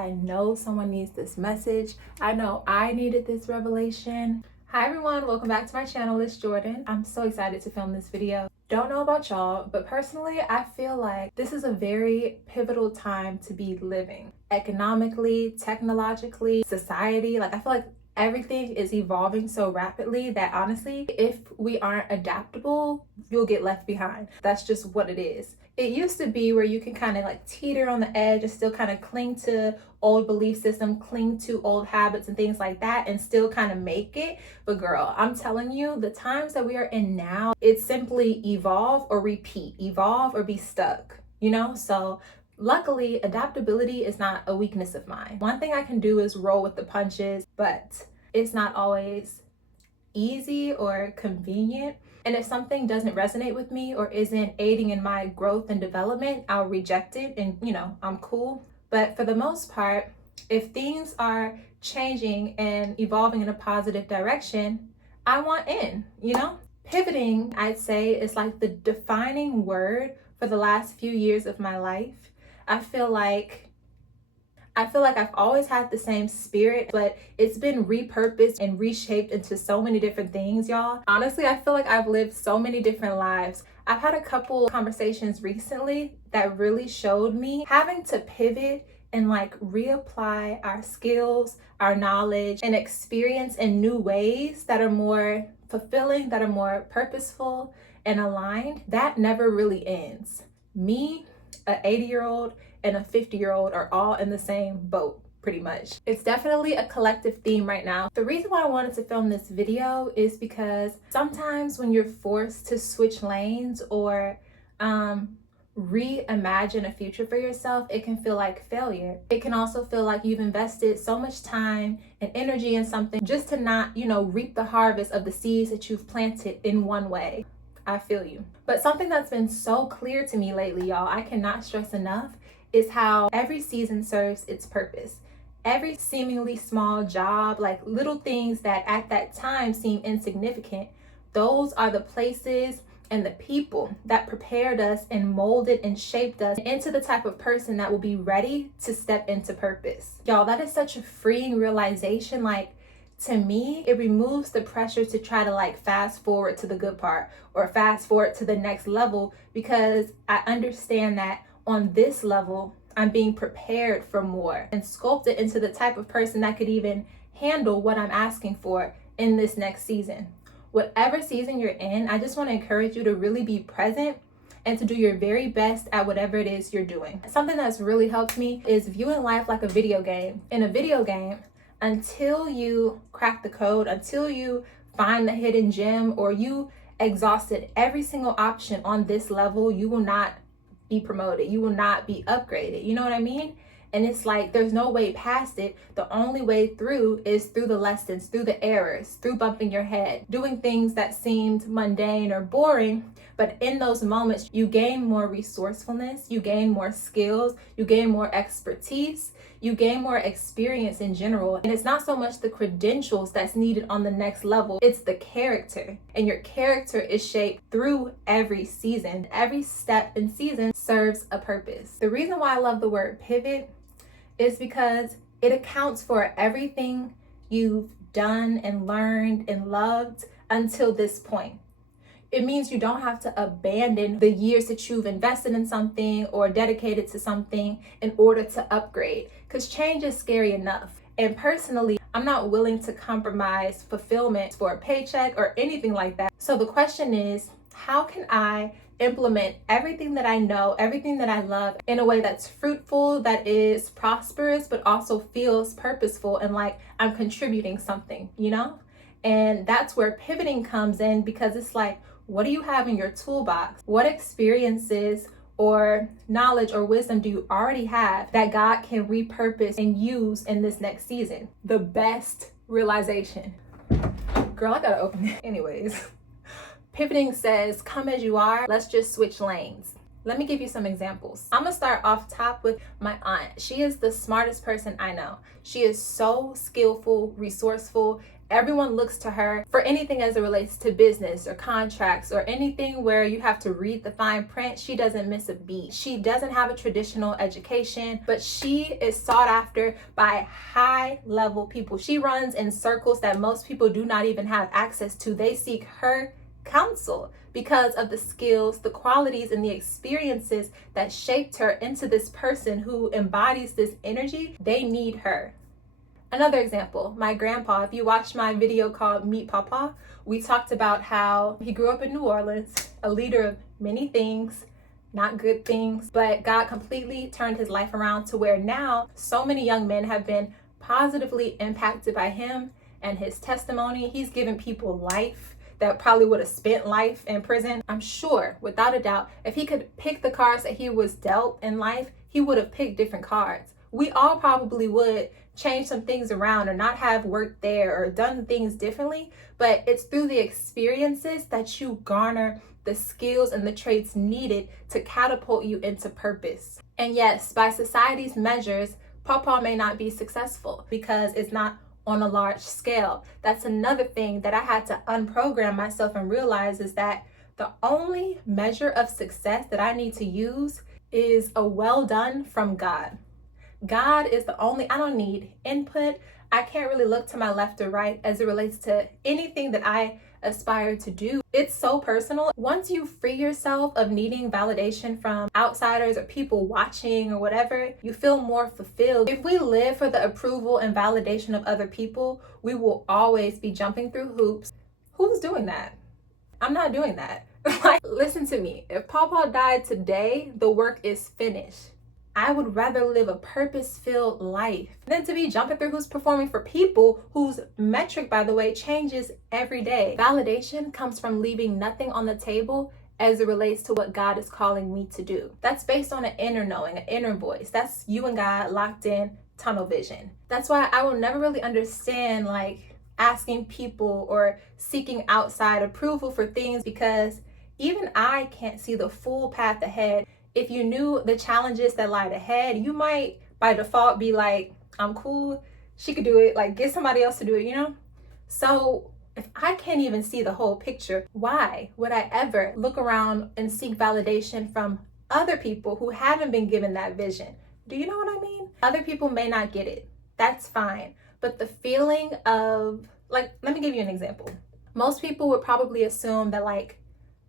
I know someone needs this message. I know I needed this revelation. Hi everyone, welcome back to my channel. It's Jordan. I'm so excited to film this video. Don't know about y'all, but personally, I feel like this is a very pivotal time to be living. Economically, technologically, society, I feel like everything is evolving so rapidly that honestly, if we aren't adaptable, you'll get left behind. That's just what it is. It used to be where you can kind of teeter on the edge and still kind of cling to old belief system, cling to old habits and things like that and still kind of make it. But girl, I'm telling you, the times that we are in now, it's simply evolve or repeat, evolve or be stuck, So luckily, adaptability is not a weakness of mine. One thing I can do is roll with the punches, but it's not always easy or convenient. And if something doesn't resonate with me or isn't aiding in my growth and development, I'll reject it and, I'm cool. But for the most part, if things are changing and evolving in a positive direction, I want in, Pivoting, I'd say, is like the defining word for the last few years of my life. I feel like I've always had the same spirit, but it's been repurposed and reshaped into so many different things, y'all. Honestly, I feel like I've lived so many different lives. I've had a couple conversations recently that really showed me having to pivot and reapply our skills, our knowledge, and experience in new ways that are more fulfilling, that are more purposeful and aligned. That never really ends. Me, an 80-year-old, and a 50-year-old are all in the same boat, pretty much. It's definitely a collective theme right now. The reason why I wanted to film this video is because sometimes when you're forced to switch lanes or reimagine a future for yourself, it can feel like failure. It can also feel like you've invested so much time and energy in something just to not, reap the harvest of the seeds that you've planted in one way. I feel you. But something that's been so clear to me lately, y'all, I cannot stress enough, is how every season serves its purpose. Every seemingly small job, little things that at that time seem insignificant, those are the places and the people that prepared us and molded and shaped us into the type of person that will be ready to step into purpose. Y'all, that is such a freeing realization. To me, it removes the pressure to try to fast forward to the good part or fast forward to the next level, because I understand that on this level, I'm being prepared for more and sculpted into the type of person that could even handle what I'm asking for in this next season. Whatever season you're in, I just want to encourage you to really be present and to do your very best at whatever it is you're doing. Something that's really helped me is viewing life like a video game. In a video game, until you crack the code, until you find the hidden gem, or you exhausted every single option on this level, you will not be promoted. You will not be upgraded. You know what I mean? And it's there's no way past it. The only way through is through the lessons, through the errors, through bumping your head, doing things that seemed mundane or boring. But in those moments, you gain more resourcefulness, you gain more skills, you gain more expertise, you gain more experience in general. And it's not so much the credentials that's needed on the next level, it's the character. And your character is shaped through every season. Every step in season serves a purpose. The reason why I love the word pivot is because it accounts for everything you've done and learned and loved until this point. It means you don't have to abandon the years that you've invested in something or dedicated to something in order to upgrade, because change is scary enough. And personally, I'm not willing to compromise fulfillment for a paycheck or anything like that. So the question is, how can I implement everything that I know, everything that I love in a way that's fruitful, that is prosperous, but also feels purposeful and like I'm contributing something, And that's where pivoting comes in, because it's what do you have in your toolbox? What experiences or knowledge or wisdom do you already have that God can repurpose and use in this next season? The best realization. Girl, I gotta open it. Anyways, pivoting says, come as you are, let's just switch lanes. Let me give you some examples. I'm gonna start off top with my aunt. She is the smartest person I know. She is so skillful, resourceful, Everyone looks to her for anything as it relates to business or contracts or anything where you have to read the fine print. She doesn't miss a beat. She doesn't have a traditional education, but she is sought after by high level people. She runs in circles that most people do not even have access to. They seek her counsel because of the skills, the qualities, and the experiences that shaped her into this person who embodies this energy. They need her. Another example, my grandpa, if you watched my video called Meet Papa, we talked about how he grew up in New Orleans, a leader of many things, not good things, but God completely turned his life around to where now so many young men have been positively impacted by him and his testimony. He's given people life that probably would have spent life in prison. I'm sure, without a doubt, if he could pick the cards that he was dealt in life, he would have picked different cards. We all probably would change some things around or not have worked there or done things differently, but it's through the experiences that you garner the skills and the traits needed to catapult you into purpose. And yes, by society's measures, Papa may not be successful because it's not on a large scale. That's another thing that I had to unprogram myself and realize is that the only measure of success that I need to use is a well done from God. God is the only, I don't need input. I can't really look to my left or right as it relates to anything that I aspire to do. It's so personal. Once you free yourself of needing validation from outsiders or people watching or whatever, you feel more fulfilled. If we live for the approval and validation of other people, we will always be jumping through hoops. Who's doing that? I'm not doing that. Like, listen to me. If Papa died today, the work is finished. I would rather live a purpose-filled life than to be jumping through who's performing for people whose metric, by the way, changes every day. Validation comes from leaving nothing on the table as it relates to what God is calling me to do. That's based on an inner knowing, an inner voice. That's you and God locked in, tunnel vision. That's why I will never really understand like asking people or seeking outside approval for things, because even I can't see the full path ahead. If you knew the challenges that lied ahead, you might by default be like, I'm cool, she could do it, like get somebody else to do it, you know? So if I can't even see the whole picture, why would I ever look around and seek validation from other people who haven't been given that vision? Do you know what I mean? Other people may not get it. That's fine. But the feeling of, like, let me give you an example. Most people would probably assume that like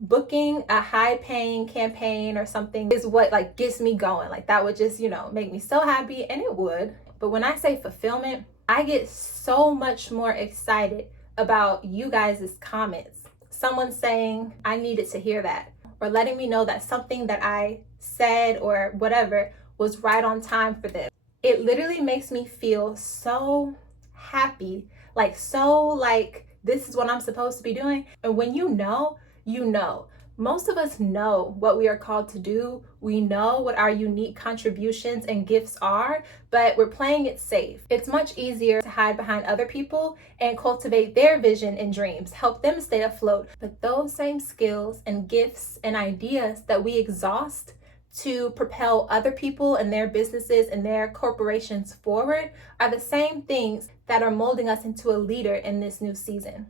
booking a high paying campaign or something is what like gets me going. Like that would just, you know, make me so happy, and it would. But when I say fulfillment, I get so much more excited about you guys' comments. Someone saying I needed to hear that, or letting me know that something that I said or whatever was right on time for them. It literally makes me feel so happy, like so like this is what I'm supposed to be doing. And when you know, you know. Most of us know what we are called to do. We know what our unique contributions and gifts are, but we're playing it safe. It's much easier to hide behind other people and cultivate their vision and dreams, help them stay afloat. But those same skills and gifts and ideas that we exhaust to propel other people and their businesses and their corporations forward are the same things that are molding us into a leader in this new season.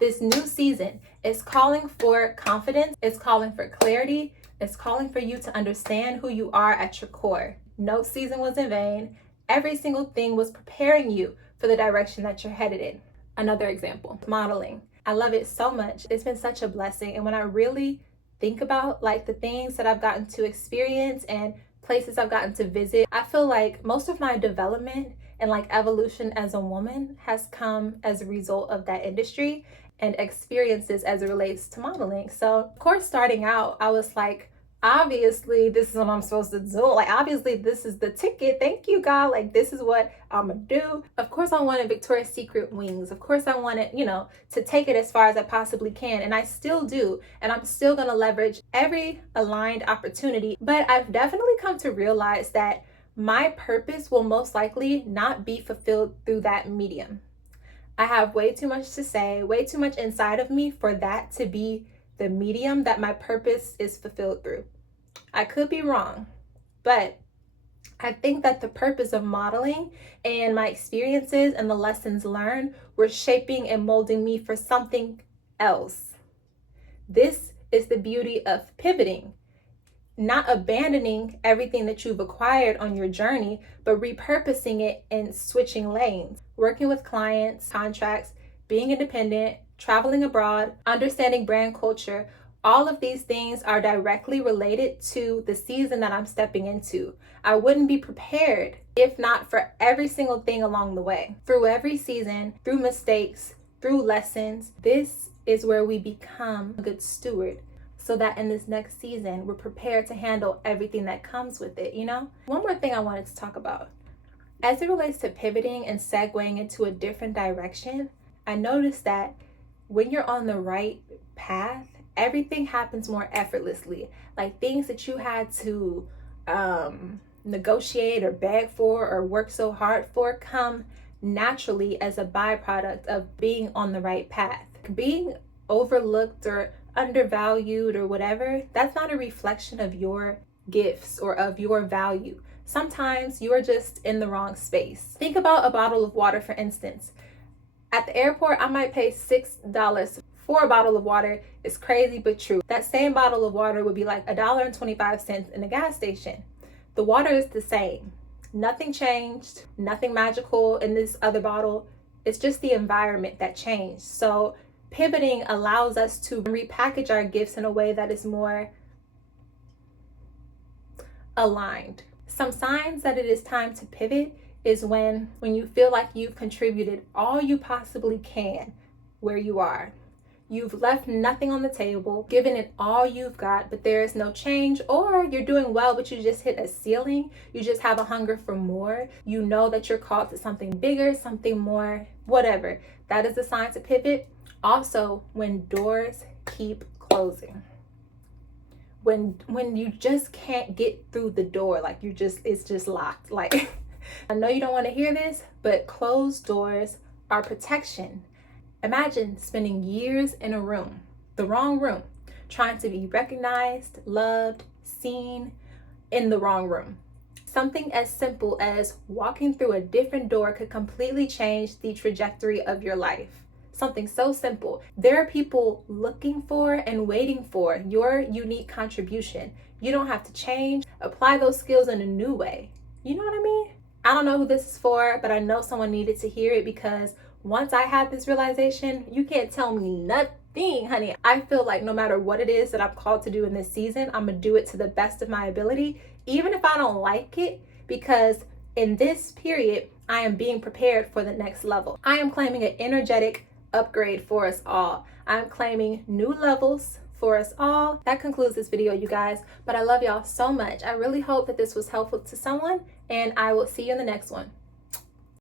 This new season is calling for confidence, it's calling for clarity, it's calling for you to understand who you are at your core. No season was in vain. Every single thing was preparing you for the direction that you're headed in. Another example, modeling. I love it so much. It's been such a blessing. And when I really think about like the things that I've gotten to experience and places I've gotten to visit, I feel like most of my development and like evolution as a woman has come as a result of that industry and experiences as it relates to modeling. So of course, starting out, I was like, obviously this is what I'm supposed to do. Like obviously this is the ticket. Thank you, God. Like this is what I'm gonna do. Of course I wanted Victoria's Secret wings. Of course I wanted, you know, to take it as far as I possibly can. And I still do. And I'm still gonna leverage every aligned opportunity. But I've definitely come to realize that my purpose will most likely not be fulfilled through that medium. I have way too much to say, way too much inside of me for that to be the medium that my purpose is fulfilled through. I could be wrong, but I think that the purpose of modeling and my experiences and the lessons learned were shaping and molding me for something else. This is the beauty of pivoting, not abandoning everything that you've acquired on your journey, but repurposing it and switching lanes, working with clients, contracts, being independent, traveling abroad, understanding brand culture. All of these things are directly related to the season that I'm stepping into. I wouldn't be prepared if not for every single thing along the way. Through every season, through mistakes, through lessons, this is where we become a good steward, so that in this next season, we're prepared to handle everything that comes with it, you know? One more thing I wanted to talk about. As it relates to pivoting and segueing into a different direction, I noticed that when you're on the right path, everything happens more effortlessly. Like things that you had to negotiate or beg for or work so hard for come naturally as a byproduct of being on the right path. Being overlooked or undervalued or whatever, that's not a reflection of your gifts or of your value. Sometimes you are just in the wrong space. Think about a bottle of water, for instance. At the airport, I might pay $6 for a bottle of water. It's crazy but true. That same bottle of water would be like $1.25 in a gas station. The water is the same. Nothing changed, nothing magical in this other bottle. It's just the environment that changed. So pivoting allows us to repackage our gifts in a way that is more aligned. Some signs that it is time to pivot is when you feel like you've contributed all you possibly can where you are. You've left nothing on the table, given it all you've got, but there is no change, or you're doing well, but you just hit a ceiling. You just have a hunger for more. You know that you're called to something bigger, something more, whatever. That is a sign to pivot. Also, when doors keep closing. When you just can't get through the door, like it's just locked. Like, I know you don't want to hear this, but closed doors are protection. Imagine spending years in a room, the wrong room, trying to be recognized, loved, seen in the wrong room. Something as simple as walking through a different door could completely change the trajectory of your life. Something so simple. There are people looking for and waiting for your unique contribution. You don't have to change. Apply those skills in a new way. You know what I mean? I don't know who this is for, but I know someone needed to hear it, because once I had this realization, you can't tell me nothing, honey. I feel like no matter what it is that I'm called to do in this season, I'm gonna do it to the best of my ability, even if I don't like it, because in this period, I am being prepared for the next level. I am claiming an energetic upgrade for us all. I'm claiming new levels for us all. That concludes this video, you guys, but I love y'all so much. I really hope that this was helpful to someone, and I will see you in the next one.